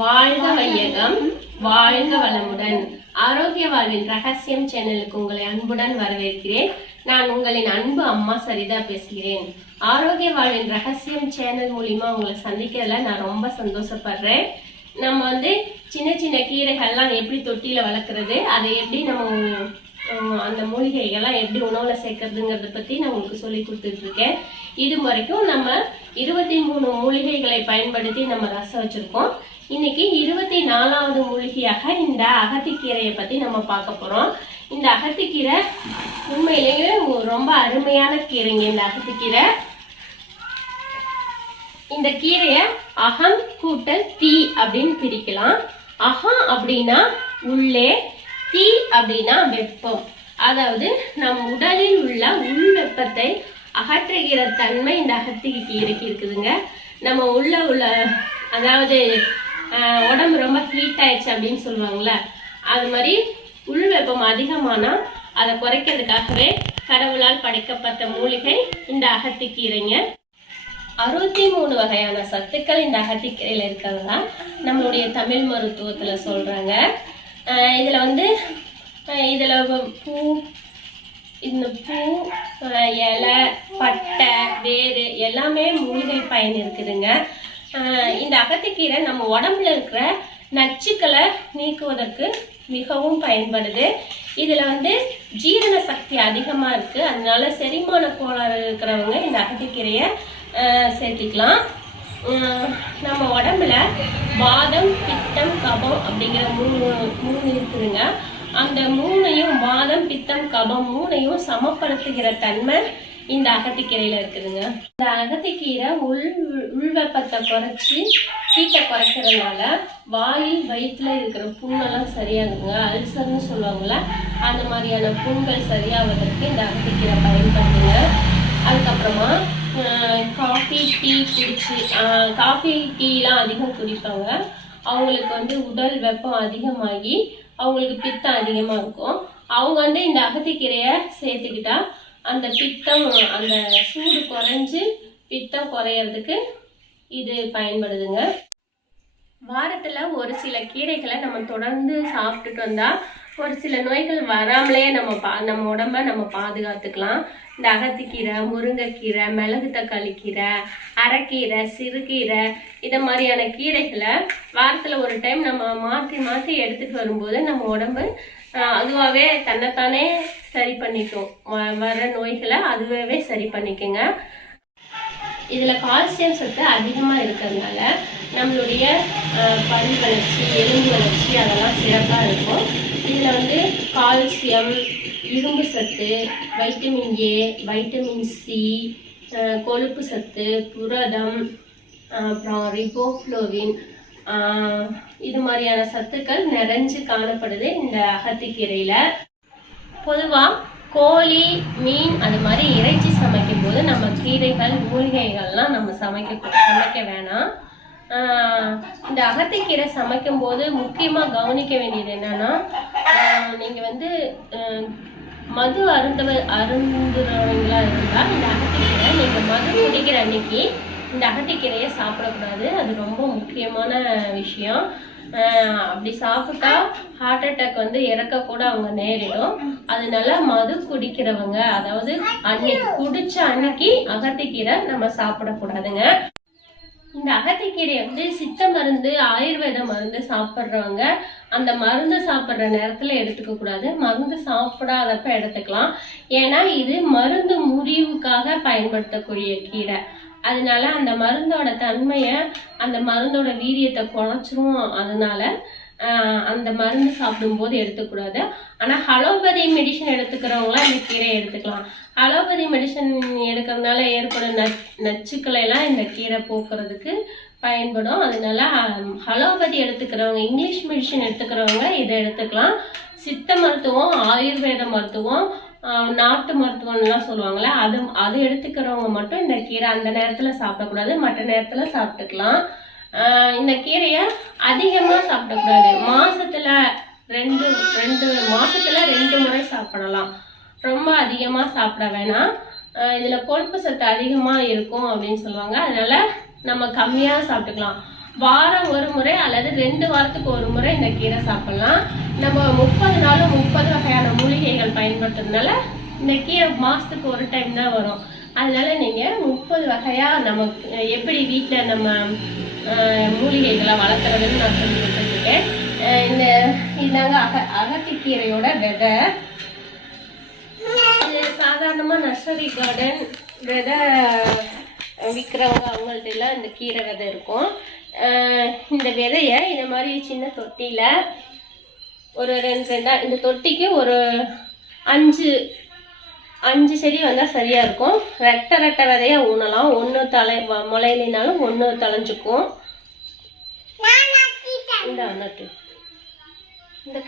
வாழ்க வையகம் வாழ்க வளமுடன். ஆரோக்கிய வாழ்வின் ரகசியம் சேனலுக்கு உங்களை அன்புடன் வரவேற்கிறேன். நான் உங்களின் அன்பு அம்மா சரிதா பேசுகிறேன். ஆரோக்கிய வாழ்வின் ரகசியம் சேனல் மூலிமா உங்களை சந்திக்கிறதுல நான் ரொம்ப சந்தோஷப்படுறேன். நம்ம வந்து சின்ன சின்ன கீரைகள்லாம் எப்படி தொட்டியில் வளர்க்குறது அதை எப்படி நம்ம அந்த மூலிகைகள்லாம் எப்படி உணவில் சேர்க்கறதுங்கிறத பற்றி நான் உங்களுக்கு சொல்லி கொடுத்துட்ருக்கேன். இது வரைக்கும் நம்ம இருபத்தி மூணு மூலிகைகளை பயன்படுத்தி நம்ம ரசம் வச்சுருக்கோம். இன்னைக்கு இருபத்தி நாலாவது மூலிகையாக இந்த அகத்திக்கீரையை பத்தி நம்ம பார்க்க போறோம். இந்த அகத்திக்கீரை உண்மையிலேயே ரொம்ப அருமையான கீரைங்க இந்த அகத்திக்கீரை. இந்த கீரையை அகம் கூட்டல் தீ அப்படின்னு பிரிக்கலாம். அகம் அப்படின்னா உள்ளே தீ அப்படின்னா வெப்பம். அதாவது நம் உடலில் உள்ள உள் வெப்பத்தை அகற்றுகிற தன்மை இந்த அகத்திக்கு கீரைக்கு இருக்குதுங்க. நம்ம உள்ள உள்ள அதாவது உடம்பு ரொம்ப ஹீட் ஆயிடுச்சு அப்படின்னு சொல்லுவாங்கள்ல அது மாதிரி உள் வெப்பம் அதிகமானா அதை குறைக்கிறதுக்காகவே கடவுளால் படைக்கப்பட்ட மூலிகை இந்த அகத்திக்கீரைங்க. அறுபத்தி மூணு வகையான சத்துக்கள் இந்த அகத்திக்கீரையில் இருக்கிறதா நம்மளுடைய தமிழ் மருத்துவத்துல சொல்றாங்க. இதில் இதுல வந்து இதில் இதுல பூ இந்த பூ இலை பட்டை வேறு எல்லாமே மூலிகை பயன் இருக்குதுங்க. இந்த அகத்திக்கீரை நம்ம உடம்புல இருக்கிற நச்சுக்களை நீக்குவதற்கு மிகவும் பயன்படுது. இதுல வந்து ஜீரண சக்தி அதிகமா இருக்கு. அதனால செரிமான கோளாறு இருக்கிறவங்க இந்த அகத்திக்கீரையை சேர்த்துக்கலாம். நம்ம உடம்புல வாதம் பித்தம் கபம் அப்படிங்கிற மூணு மூணு இருக்குதுங்க. அந்த மூணையும் வாதம் பித்தம் கபம் மூணையும் சமப்படுத்துகிற தன்மை இந்த அகத்திக்கீரையில இருக்குதுங்க. இந்த அகத்திக்கீரை உள் உள்வெப்பத்தை குறைச்சி ஹீட்டை குறைக்கிறதுனால வாயில் வயிற்றுல இருக்கிற புண்ணெல்லாம் சரியாகுங்க. அல்சர்னு சொல்லுவாங்கள்ல அந்த மாதிரியான புண்கள் சரியாவதற்கு இந்த அகத்திக்கீரை பயன்படுத்துங்க அதுக்கப்புறமா காஃபி டீ குடிச்சு காஃபி டீலாம் அதிகம் குடிப்பாங்க. அவங்களுக்கு வந்து உடல் வெப்பம் அதிகமாகி அவங்களுக்கு பித்தம் அதிகமாக இருக்கும். அவங்க வந்து இந்த அகத்திக்கீரையை சேர்த்துக்கிட்டா அந்த பித்தம் அந்த சூடு குறைஞ்சு பித்தம் குறையிறதுக்கு இது பயன்படுதுங்க. வாரத்தில் ஒரு சில கீரைகளை நம்ம தொடர்ந்து சாப்பிட்டுட்டு வந்தால் ஒரு சில நோய்கள் வராமலே நம்ம பா நம்ம உடம்ப நம்ம பாதுகாத்துக்கலாம். இந்த அகத்திக்கீரை முருங்கைக்கீரை மிளகு தக்காளி கீரை அரைக்கீரை சிறுகீரை இதை மாதிரியான கீரைகளை வாரத்தில் ஒரு டைம் நம்ம மாற்றி மாற்றி எடுத்துகிட்டு வரும்போது நம்ம உடம்பு அதுவாகவே தன்னைத்தானே சரி பண்ணிக்கும் வ- வர நோய்களை அதுவாகவே சரி பண்ணிக்கோங்க. இதில் கால்சியம் சத்து அதிகமாக இருக்கிறதுனால நம்மளுடைய பல் வளர்ச்சி எலும்பு வளர்ச்சி அதெல்லாம் சிறப்பாக இருக்கும். இதில் வந்து கால்சியம் இரும்பு சத்து வைட்டமின் ஏ வைட்டமின் சி கொழுப்பு சத்து புரதம் அப்புறம் ரிபோஃப்ளோவின் இது மாதிரியான சத்துக்கள் நிறைஞ்சு காணப்படுது இந்த அகத்திக்கீரையில். பொதுவாக கோழி மீன் அது மாதிரி இறைச்சி சமைக்கும் போது நம்ம கீரைகள் மூலிகைகள்லாம் நம்ம சமைக்க சமைக்க வேணாம். இந்த அகத்திக்கீரை சமைக்கும் போது முக்கியமாக கவனிக்க வேண்டியது என்னன்னா நீங்கள் வந்து மது அருந்தவ அருந்துறவங்களா இருந்தால் இந்த அகத்திக்கீரை நீங்கள் மது குடிக்கிற அன்னைக்கு இந்த அகத்திக்கீரையை சாப்பிடக்கூடாது. அது ரொம்ப முக்கியமான விஷயம். அப்படி சாப்பிட்டா ஹார்ட் அட்டாக் வந்து இறக்க கூட அவங்க நேரிடும். அதனால மது குடிக்கிறவங்க அதாவது அன்னைக்கு குடிச்ச அன்னைக்கு அகத்திக்கீரை நம்ம சாப்பிடக்கூடாதுங்க. இந்த அகத்திக்கீரையை வந்து சித்த மருந்து ஆயுர்வேத மருந்து சாப்பிட்றவங்க அந்த மருந்து சாப்பிட்ற நேரத்தில் எடுத்துக்க கூடாது. மருந்து சாப்பிடாதப்ப எடுத்துக்கலாம். ஏன்னா இது மருந்து முறிவுக்காக பயன்படுத்தக்கூடிய கீரை. அதனால அந்த மருந்தோட தன்மையை அந்த மருந்தோட வீரியத்தை குறைச்சிரும். அதனால அந்த மருந்து சாப்பிடும்போது எடுத்துக்கூடாது. ஆனால் ஹலோபதி மெடிசன் எடுத்துக்கிறவங்களாம் இந்த கீரையை எடுத்துக்கலாம். ஹலோபதி மெடிசன் எடுக்கிறதுனால ஏற்படும் நச் நச்சுக்களை எல்லாம் இந்த கீரை போக்குறதுக்கு பயன்படும். அதனால ஹலோபதி எடுத்துக்கிறவங்க இங்கிலீஷ் மெடிசன் எடுத்துக்கிறவங்க இதை எடுத்துக்கலாம். சித்த மருத்துவம் ஆயுர்வேத மருத்துவம் நாட்டு மருத்துவம்லாம் சொல்லுவாங்கள்ல அது அது எடுத்துக்கிறவங்க மட்டும் இந்த கீரை அந்த நேரத்தில் சாப்பிடக்கூடாது மற்ற நேரத்தில் சாப்பிட்டுக்கலாம். இந்த கீரையை அதிகமாக சாப்பிடக்கூடாது. மாதத்தில் ரெண்டு ரெண்டு மாதத்தில் ரெண்டு முறை சாப்பிடலாம். ரொம்ப அதிகமாக சாப்பிட வேணாம். இதில் கொழுப்பு சத்து அதிகமாக இருக்கும் அப்படின்னு சொல்லுவாங்க. அதனால் நம்ம கம்மியாக சாப்பிட்டுக்கலாம். வாரம் ஒரு முறை அல்லது ரெண்டு வாரத்துக்கு ஒரு முறை இந்த கீரை சாப்பிடலாம். நம்ம முப்பது நாளும் முப்பது வகையான மூலிகைகள் பயன்படுத்துறதுனால இந்த கீரை மாசத்துக்கு ஒரு டைம் தான் வரும். அதனால நீங்க முப்பது வகையா நம்ம எப்படி வீட்டில் நம்ம மூலிகைகளை வளர்க்குறதுன்னு நான் சொல்லி கொடுத்துருக்கேன். அஹ், இந்த இதாங்க அக அகத்திக்கீரையோட விதை. சாதாரணமாக நர்சரி கார்டன் விதை விற்கிறவங்க அவங்கள்ட்ட எல்லாம் இந்த கீரை விதை இருக்கும். இந்த விதைய இந்த மாதிரி சின்ன தொட்டியில ஒரு ரெண்டு ரெண்டா இந்த தொட்டிக்கு ஒரு அஞ்சு அஞ்சு செடி வந்தால் சரியாக இருக்கும். ரெட்டை ரெட்டை விதையாக ஊனலாம். ஒன்று தலை வ- முளையிலினாலும் ஒன்று தலைஞ்சுக்கும் இந்த நட்டு இந்த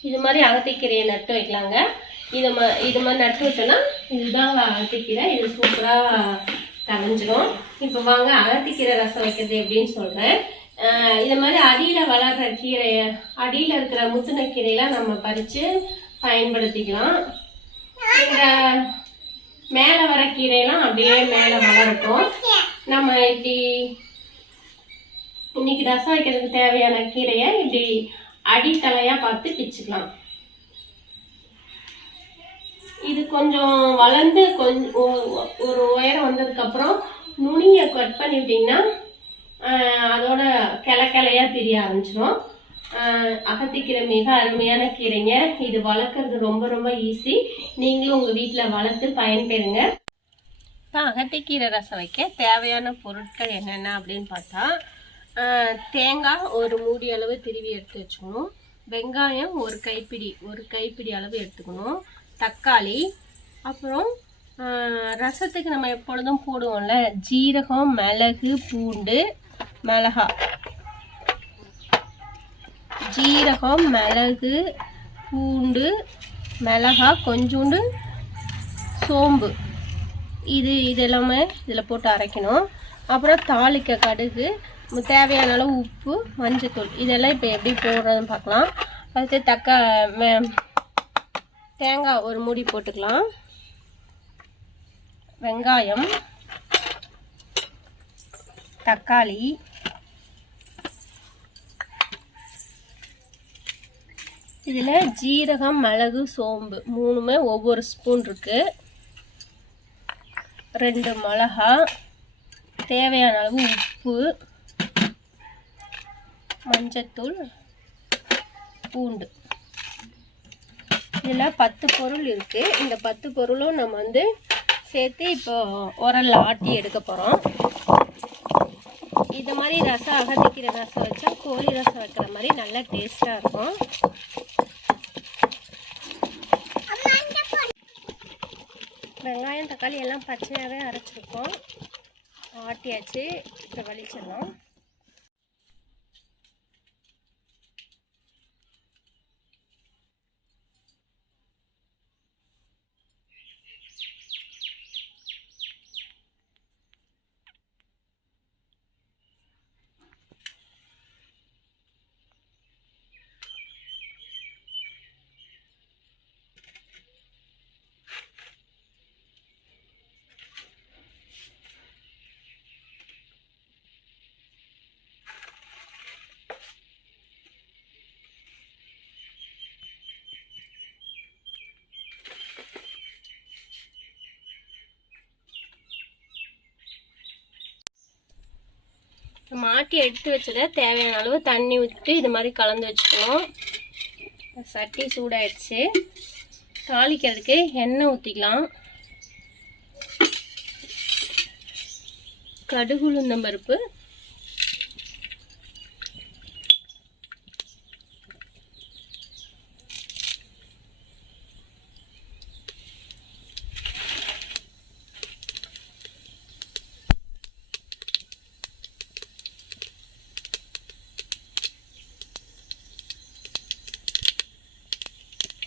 இது மாதிரி அகத்திக்கீரையை நட்டு வைக்கலாங்க. இது மா இது மாதிரி நட்டு வச்சோன்னா இதுதான் அகத்திக்கீரை. இது சூப்பராக தலைஞ்சிடும் இப்போ வாங்க அகத்திக்கீரை ரசம் வைக்கிறது எப்படின்னு சொல்கிறேன் இது மாதிரி அடியில் வளர்கிற கீரையை அடியில் இருக்கிற முத்துன கீரையெல்லாம் நம்ம பறித்து பயன்படுத்திக்கலாம். இந்த மேலே வர கீரையெல்லாம் அப்படியே மேலே வளரட்டும். நம்ம இப்படி இன்னைக்கு ரசம் வைக்கிறதுக்கு தேவையான கீரையை இப்படி அடித்தலையாக பார்த்து பிச்சுக்கலாம். இது கொஞ்சம் வளர்ந்து கொஞ்சம் ஒரு உயரம் வந்ததுக்கு அப்புறம் நுனியை கட் பண்ணிவிட்டிங்கன்னா அதோட கிளை கிளையா பிரிய ஆரம்பிச்சிடும் அகத்திக்கீரை மிக அருமையான கீரைங்க. இது வளர்க்குறது ரொம்ப ரொம்ப ஈஸி நீங்களும் உங்கள் வீட்டில் வளர்த்து பயன்பெறுங்க. இப்போ அகத்திக்கீரை ரசம் வைக்க தேவையான பொருட்கள் என்னென்ன அப்படின்னு பார்த்தா தேங்காய் ஒரு மூடி அளவு திருவி எடுத்து வச்சுக்கணும். வெங்காயம் ஒரு கைப்பிடி ஒரு கைப்பிடி அளவு எடுத்துக்கணும். தக்காளி அப்புறம் ரசத்துக்கு நம்ம எப்பொழுதும் போடுவோம்ல ஜீரகம் மிளகு பூண்டு மிளகா. ஜீரகம் மிளகு பூண்டு மிளகா கொஞ்சோண்டு சோம்பு. இது இது எல்லாமே இதில் போட்டு அரைக்கணும். அப்புறம் தாளிக்க கடுகு தேவையான அளவு உப்பு மஞ்சத்தூள். இதெல்லாம் இப்போ எப்படி போடுறதுன்னு பார்க்கலாம். அடுத்து தக்கா தேங்காய் ஒரு மூடி போட்டுக்கலாம். வெங்காயம் தக்காளி இதில் ஜீரகம் மிளகு சோம்பு மூணுமே ஒவ்வொரு ஸ்பூன் இருக்குது ரெண்டு மிளகா தேவையான அளவு உப்பு மஞ்சத்தூள் பூண்டு. இதில் பத்து பொருள் இருக்குது இந்த பத்து பொருளும் நம்ம வந்து சேர்த்து இப்போ உரல்ல ஆட்டி எடுக்க போகிறோம் இது மாதிரி ரசம் அகதிக்கிற ரசம் வச்சா கோழி ரசம் வைக்கிற மாதிரி நல்லா டேஸ்ட்டாக இருக்கும். வெங்காயம் தக்காளி எல்லாம் பச்சையாகவே அரைச்சிருக்கோம். ஆட்டியாச்சு இப்போ வலிச்சிடலாம். மாட்டி எடுத்து வச்சதை தேவையான அளவு தண்ணி ஊற்றி இது மாதிரி கலந்து வச்சுக்கணும். சட்டி சூடாயிடுச்சு. தாளிக்கிறதுக்கு எண்ணெய் ஊற்றிக்கலாம் கடுகுளுந்தம்பருப்பு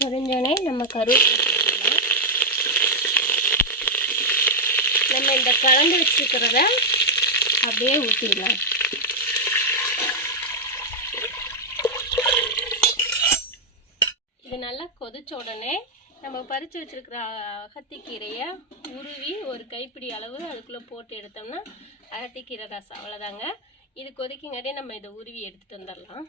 பொரிஞ்சோடனே நம்ம கருவேப்பிலை நம்ம இந்த கலந்து வச்சுக்கிறத அப்படியே ஊற்றிடலாம் இது நல்லா கொதிச்ச உடனே நம்ம பறித்து வச்சிருக்கிற அகத்திக்கீரையை உருவி ஒரு கைப்பிடி அளவு அதுக்குள்ளே போட்டு எடுத்தோம்னா அகத்திக்கீரை ரசம். அவ்வளோதாங்க இது கொதிக்குங்காட்டி நம்ம இதை உருவி எடுத்துகிட்டு வந்துடலாம்.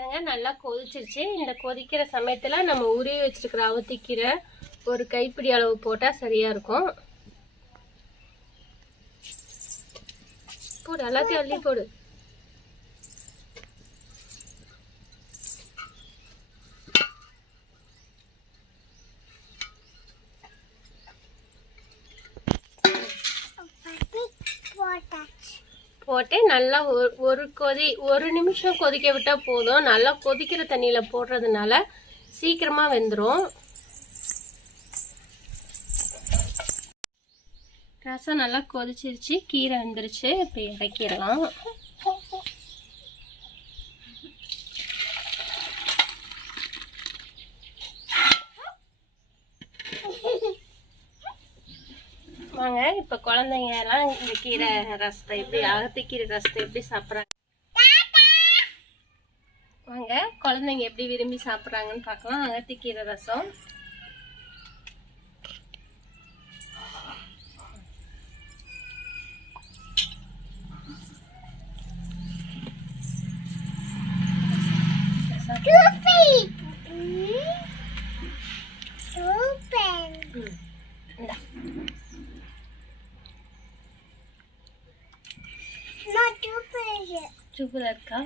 பாருங்க நல்லா கொதிச்சிருச்சு. இந்த கொதிக்கிற சமயத்தில் நம்ம உருவி வச்சிருக்கிற அவத்திக்கீரை ஒரு கைப்பிடி அளவு போட்டால் சரியாக இருக்கும். போடு எல்லாத்தையும் அள்ளி போடு. போட்டு நல்லா ஒரு- ஒரு கொதி ஒரு நிமிஷம் கொதிக்க விட்டால் போதும். நல்லா கொதிக்கிற தண்ணியில் போடுறதுனால சீக்கிரமாக வெந்துடும் ரசம் நல்லா கொதிச்சிருச்சு. கீரை வந்துருச்சு. இப்போ இறக்கிடலாம் வாங்க இப்போ குழந்தைங்க எல்லாம் இந்த கீரை ரசத்தை எப்படி அகத்திக்கீரை ரசத்தை எப்படி சாப்பிட்றாங்க வாங்க குழந்தைங்க எப்படி விரும்பி சாப்பிட்றாங்கன்னு பார்க்கலாம் அகத்திக்கீரை ரசம் ம், இந்தா. சூப்பரா இருக்கா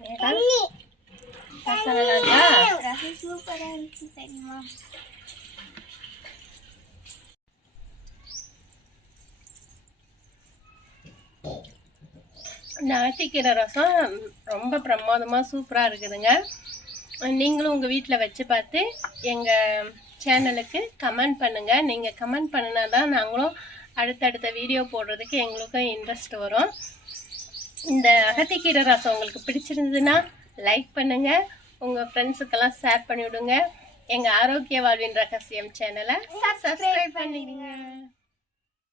இருக்கா இந்த அகத்திக்கீரை ரசம் ரொம்ப பிரமாதமாக சூப்பராக இருக்குதுங்க. நீங்களும் உங்கள் வீட்டில் வச்சு பார்த்து எங்கள் சேனலுக்கு கமெண்ட் பண்ணுங்கள் நீங்கள் கமெண்ட் பண்ணினா தான் நாங்களும் அடுத்தடுத்த வீடியோ போடுறதுக்கு எங்களுக்கும் இன்ட்ரெஸ்ட் வரும். இந்த அகத்திக்கீரை ரசம் உங்களுக்கு பிடிச்சிருந்ததுன்னா லைக் பண்ணுங்கள் உங்கள் ஃப்ரெண்ட்ஸுக்கெல்லாம் ஷேர் பண்ணிவிடுங்க. எங்கள் ஆரோக்கிய வாழ்வின் ரகசியம் சேனலை சப்ஸ்கிரைப் பண்ணிடுங்க.